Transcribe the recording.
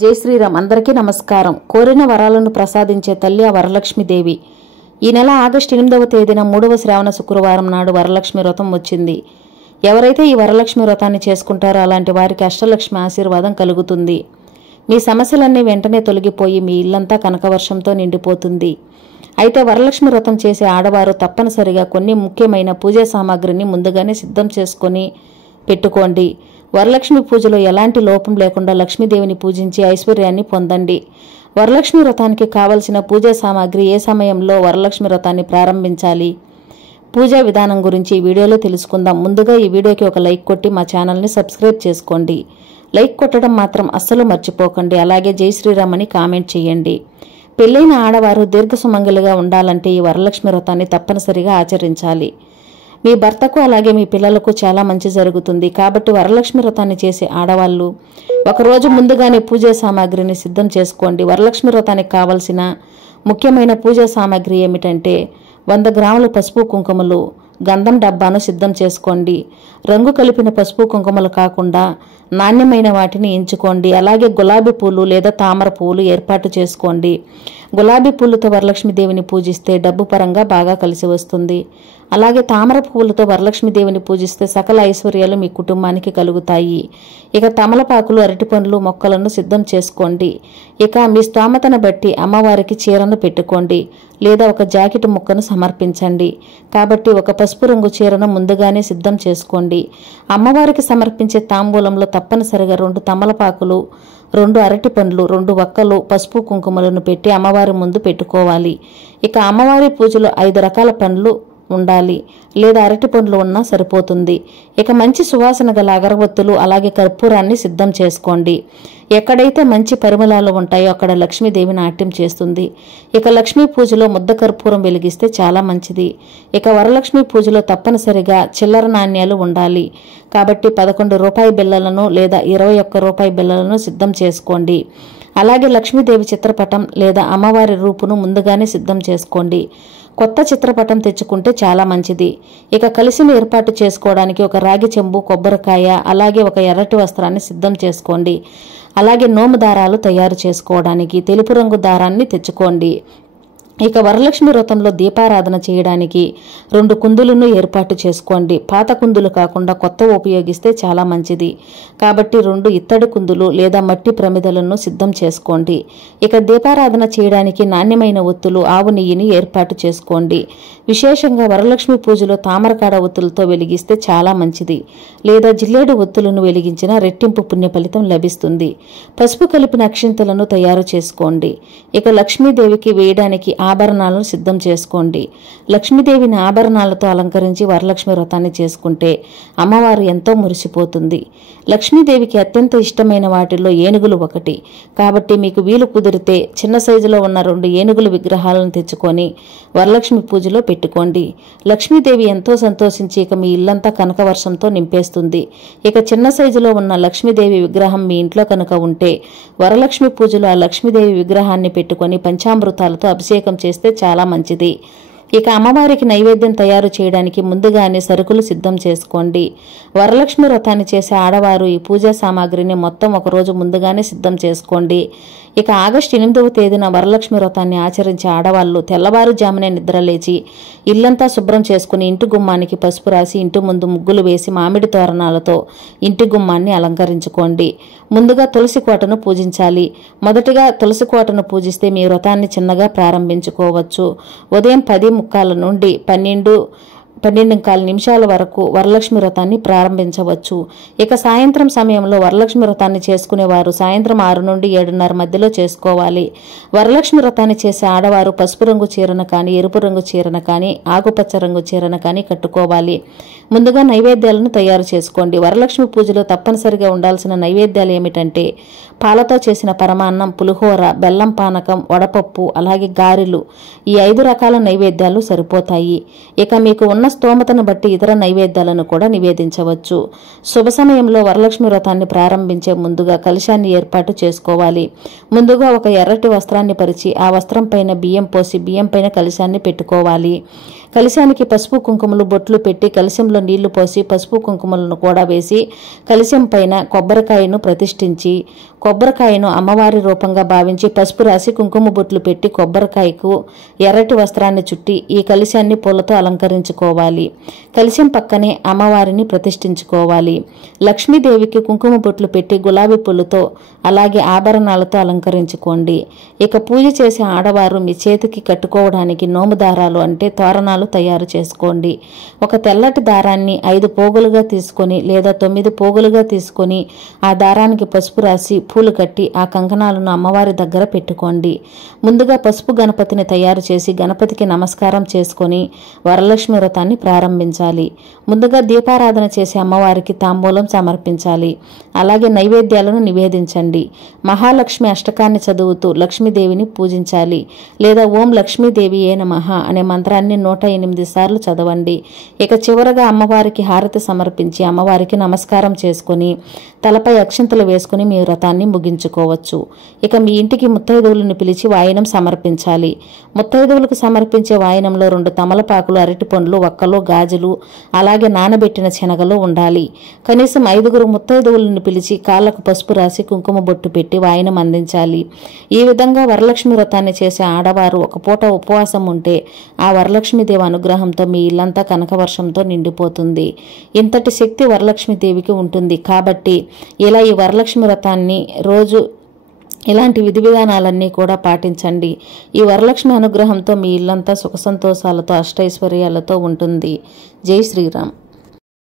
జై శ్రీరామ్. అందరికీ నమస్కారం. కోరిన వరాలను ప్రసాదించే తల్లి ఆ వరలక్ష్మీదేవి. ఈ నెల ఆగస్టు 8వ తేదీన 3వ శ్రావణ శుక్రవారం నాడు వరలక్ష్మి వ్రతం వచ్చింది. ఎవరైతే ఈ వరలక్ష్మి వ్రతాన్ని చేసుకుంటారో అలాంటి వారికి అష్టలక్ష్మి ఆశీర్వాదం కలుగుతుంది. మీ సమస్యలన్నీ వెంటనే తొలగిపోయి మీ ఇల్లంతా కనకవర్షంతో నిండిపోతుంది. అయితే వరలక్ష్మి వ్రతం చేసే ఆడవారు తప్పనిసరిగా కొన్ని ముఖ్యమైన పూజా సామాగ్రిని ముందుగానే సిద్ధం చేసుకొని పెట్టుకోండి. వరలక్ష్మి పూజలో ఎలాంటి లోపం లేకుండా లక్ష్మీదేవిని పూజించి ఐశ్వర్యాన్ని పొందండి. వరలక్ష్మి వ్రతానికి కావలసిన పూజా సామాగ్రి, ఏ సమయంలో వరలక్ష్మి వ్రతాన్ని ప్రారంభించాలి, పూజా విధానం గురించి ఈ వీడియోలో తెలుసుకుందాం. ముందుగా ఈ వీడియోకి ఒక లైక్ కొట్టి మా ఛానల్ని సబ్స్క్రైబ్ చేసుకోండి. లైక్ కొట్టడం మాత్రం అస్సలు మర్చిపోకండి. అలాగే జై శ్రీరామ్ అని కామెంట్ చేయండి. పెళ్లైన ఆడవారు దీర్ఘ సుమంగలిగా ఉండాలంటే ఈ వరలక్ష్మి వ్రతాన్ని తప్పనిసరిగా ఆచరించాలి. మీ భర్తకు అలాగే మీ పిల్లలకు చాలా మంచి జరుగుతుంది. కాబట్టి వరలక్ష్మి వ్రతాన్ని చేసే ఆడవాళ్ళు ఒకరోజు ముందుగానే పూజా సామాగ్రిని సిద్ధం చేసుకోండి. వరలక్ష్మి వ్రతానికి కావలసిన ముఖ్యమైన పూజా సామాగ్రి ఏమిటంటే 100 గ్రాముల పసుపు కుంకుమలు, గంధం డబ్బాను సిద్ధం చేసుకోండి. రంగు కలిపిన పసుపు కుంకుమలు కాకుండా నాణ్యమైన వాటిని ఎంచుకోండి. అలాగే గులాబీ పూలు లేదా తామర పువ్వులు ఏర్పాటు చేసుకోండి. గులాబీ పూలతో వరలక్ష్మీదేవిని పూజిస్తే డబ్బు పరంగా బాగా కలిసి వస్తుంది. అలాగే తామర పువ్వులతో వరలక్ష్మీదేవిని పూజిస్తే సకల ఐశ్వర్యాలు మీ కుటుంబానికి కలుగుతాయి. ఇక తమలపాకులు, అరటిపండ్లు మొక్కలను సిద్ధం చేసుకోండి. ఇక మీ స్తోమతను బట్టి అమ్మవారికి చీరను పెట్టుకోండి లేదా ఒక జాకెట్ ముక్కను సమర్పించండి. కాబట్టి ఒక పసుపు రంగు చీరను ముందుగానే సిద్ధం చేసుకోండి. అమ్మవారికి సమర్పించే తాంబూలంలో తప్పనిసరిగా 2 తమలపాకులు, 2 అరటిపండ్లు, 2 వక్కలు, పసుపు కుంకుమలను పెట్టి అమ్మవారి ముందు పెట్టుకోవాలి. ఇక అమ్మవారి పూజలో 5 రకాల పండ్లు ఉండాలి లేదా అరటి పండ్లు ఉన్నా సరిపోతుంది. ఇక మంచి సువాసన గల అగరబత్తులు అలాగే కర్పూరాన్ని సిద్ధం చేసుకోండి. ఎక్కడైతే మంచి పరిమళాలు ఉంటాయో అక్కడ లక్ష్మీదేవి నాట్యం చేస్తుంది. ఇక లక్ష్మీ పూజలో ముద్ద కర్పూరం వెలిగిస్తే చాలా మంచిది. ఇక వరలక్ష్మి పూజలో తప్పనిసరిగా చిల్లర నాణ్యాలు ఉండాలి. కాబట్టి 11 రూపాయి బిళ్ళలను లేదా 21 రూపాయి బిళ్ళలను సిద్ధం చేసుకోండి. అలాగే లక్ష్మీదేవి చిత్రపటం లేదా అమ్మవారి రూపును ముందుగానే సిద్ధం చేసుకోండి. కొత్త చిత్రపటం తెచ్చుకుంటే చాలా మంచిది. ఇక కలిసిని ఏర్పాటు చేసుకోవడానికి ఒక రాగి చెంబు, కొబ్బరికాయ అలాగే ఒక ఎర్రటి వస్త్రాన్ని సిద్ధం చేసుకోండి. అలాగే నోము దారాలు తయారు చేసుకోవడానికి తెలుపు రంగు దారాన్ని తెచ్చుకోండి. ఇక వరలక్ష్మి వ్రతంలో దీపారాధన చేయడానికి 2 కుందులను ఏర్పాటు చేసుకోండి. పాత కుందులు కాకుండా కొత్త ఉపయోగిస్తే చాలా మంచిది. కాబట్టి 2 ఇత్తడి కుందులు లేదా మట్టి ప్రమిదలను సిద్ధం చేసుకోండి. ఇక దీపారాధన చేయడానికి నాణ్యమైన ఒత్తులు, ఆవు నెయ్యిని ఏర్పాటు చేసుకోండి. విశేషంగా వరలక్ష్మి పూజలో తామరకాడ ఒత్తులతో వెలిగిస్తే చాలా మంచిది. లేదా జిల్లేడు ఒత్తులను వెలిగించిన రెట్టింపు పుణ్య ఫలితం లభిస్తుంది. పసుపు కలిపిన అక్షింతలను తయారు చేసుకోండి. ఇక లక్ష్మీదేవికి వేయడానికి ఆభరణాలను సిద్ధం చేసుకోండి. లక్ష్మీదేవిని ఆభరణాలతో అలంకరించి వరలక్ష్మి వ్రతాన్ని చేసుకుంటే అమ్మవారు ఎంతో మురిసిపోతుంది. లక్ష్మీదేవికి అత్యంత ఇష్టమైన వాటిల్లో ఏనుగులు ఒకటి. కాబట్టి మీకు వీలు కుదిరితే చిన్న సైజులో ఉన్న 2 ఏనుగుల విగ్రహాలను తెచ్చుకొని వరలక్ష్మి పూజలో పెట్టుకోండి. లక్ష్మీదేవి ఎంతో సంతోషించి ఇక మీ ఇల్లంతా కనకవర్షంతో నింపేస్తుంది. ఇక చిన్న సైజులో ఉన్న లక్ష్మీదేవి విగ్రహం మీ ఇంట్లో కనుక ఉంటే వరలక్ష్మి పూజలో ఆ లక్ష్మీదేవి విగ్రహాన్ని పెట్టుకొని పంచామృతాలతో అభిషేకం చేస్తే చాలా మంచిది. ఇక అమ్మవారికి నైవేద్యం తయారు చేయడానికి ముందుగానే సరుకులు సిద్ధం చేసుకోండి. వరలక్ష్మి వ్రతాన్ని చేసే ఆడవారు ఈ పూజా సామాగ్రిని మొత్తం ఒక రోజు ముందుగానే సిద్ధం చేసుకోండి. ఇక ఆగస్టు 8వ తేదీన వరలక్ష్మి వ్రతాన్ని ఆచరించే ఆడవాళ్లు తెల్లవారుజామునే నిద్రలేచి ఇల్లంతా శుభ్రం చేసుకుని ఇంటి గుమ్మానికి పసుపు రాసి ఇంటి ముందు ముగ్గులు వేసి మామిడి తోరణాలతో ఇంటి గుమ్మాన్ని అలంకరించుకోండి. ముందుగా తులసి కోటను పూజించాలి. మొదటిగా తులసి కోటను పూజిస్తే మీ వ్రతాన్ని చిన్నగా ప్రారంభించుకోవచ్చు. ఉదయం 10:15 నుండి 12:15 నిమిషాల వరకు వరలక్ష్మి వ్రతాన్ని ప్రారంభించవచ్చు. ఇక సాయంత్రం సమయంలో వరలక్ష్మి వ్రతాన్ని చేసుకునేవారు సాయంత్రం 6 నుండి 7:30 మధ్యలో చేసుకోవాలి. వరలక్ష్మి వ్రతాన్ని చేసే ఆడవారు పసుపు రంగు చీరను కానీ, ఎరుపు రంగు చీరను కానీ, ఆకుపచ్చ రంగు చీరను కానీ కట్టుకోవాలి. ముందుగా నైవేద్యాలను తయారు చేసుకోండి. వరలక్ష్మి పూజలో తప్పనిసరిగా ఉండాల్సిన నైవేద్యాలు ఏమిటంటే పాలతో చేసిన పరమాన్నం, పులిహోర, బెల్లం పానకం, వడపప్పు అలాగే గారెలు. ఈ 5 రకాల నైవేద్యాలు సరిపోతాయి. ఇక మీకు ఉన్న స్తోమతను బట్టి ఇతర నైవేద్యాలను కూడా నివేదించవచ్చు. శుభ సమయంలో వరలక్ష్మి వ్రతాన్ని ప్రారంభించే ముందుగా కలశాన్ని ఏర్పాటు చేసుకోవాలి. ముందుగా ఒక ఎర్రటి వస్త్రాన్ని పరిచి ఆ వస్త్రం పైన బియ్యం పోసి బియ్యం పైన కలశాన్ని పెట్టుకోవాలి. కలశానికి పసుపు కుంకుమలు బొట్లు పెట్టి కలశంలో నీళ్లు పోసి పసుపు కుంకుమలను కూడా వేసి కలశం పైన కొబ్బరికాయను ప్రతిష్ఠించి కొబ్బరికాయను అమ్మవారి రూపంగా భావించి పసుపు రాసి కుంకుమ బొట్లు పెట్టి కొబ్బరికాయకు ఎర్రటి వస్త్రాన్ని చుట్టి ఈ కలశాన్ని పూలతో అలంకరించుకోవాలి. కలశం పక్కనే అమ్మవారిని ప్రతిష్ఠించుకోవాలి. లక్ష్మీదేవికి కుంకుమ బొట్లు పెట్టి గులాబీ పూలతో అలాగే ఆభరణాలతో అలంకరించుకోండి. ఇక పూజ చేసే ఆడవారు మీ చేతికి కట్టుకోవడానికి నోము దారాలు అంటే తోరణాలు తయారు చేసుకోండి. ఒక తెల్లటి దారాన్ని 5 పోగులుగా తీసుకొని లేదా 9 పోగులుగా తీసుకొని ఆ దారానికి పసుపు రాసి పూలు కట్టి ఆ కంకణాలను అమ్మవారి దగ్గర పెట్టుకోండి. ముందుగా పసుపు గణపతిని తయారు చేసి గణపతికి నమస్కారం చేసుకొని వరలక్ష్మి వ్రతాన్ని ప్రారంభించాలి. ముందుగా దీపారాధన చేసి అమ్మవారికి తాంబూలం సమర్పించాలి. అలాగే నైవేద్యాలను నివేదించండి. మహాలక్ష్మి అష్టకాన్ని చదువుతూ లక్ష్మీదేవిని పూజించాలి. లేదా ఓం లక్ష్మీదేవియే నమః అనే మంత్రాన్ని 108 సార్లు చదవండి. ఇక చివరగా అమ్మవారికి హారతి సమర్పించి అమ్మవారికి నమస్కారం చేసుకుని తలపై అక్షింతలు వేసుకుని మీ వ్రతాన్ని ముగించుకోవచ్చు. ఇక మీ ఇంటికి ముత్తైదువులను పిలిచి వాయనం సమర్పించాలి. ముత్తైదువులకు సమర్పించే వాయనంలో 2 తమలపాకులు, అరటిపండ్లు, వక్కలు, గాజులు అలాగే నానబెట్టిన శనగలు ఉండాలి. కనీసం 5 ముత్తైదువులను పిలిచి కాళ్లకు పసుపు రాసి కుంకుమ బొట్టు పెట్టి వాయనం అందించాలి. ఈ విధంగా వరలక్ష్మి వ్రతాన్ని చేసే ఆడవారు ఒక పూట ఉపవాసం ఉంటే ఆ వరలక్ష్మీదేవి అనుగ్రహంతో మీ ఇల్లంతా కనకవర్షంతో నిండిపోతుంది. ఇంతటి శక్తి వరలక్ష్మీదేవికి ఉంటుంది. కాబట్టి ఇలా ఈ వరలక్ష్మి వ్రతాన్ని రోజు ఇలాంటి విధి విధానాలన్నీ కూడా పాటించండి. ఈ వరలక్ష్మి అనుగ్రహంతో మీ ఇల్లంతా సుఖ సంతోషాలతో అష్టైశ్వర్యాలతో ఉంటుంది. జై శ్రీరామ్.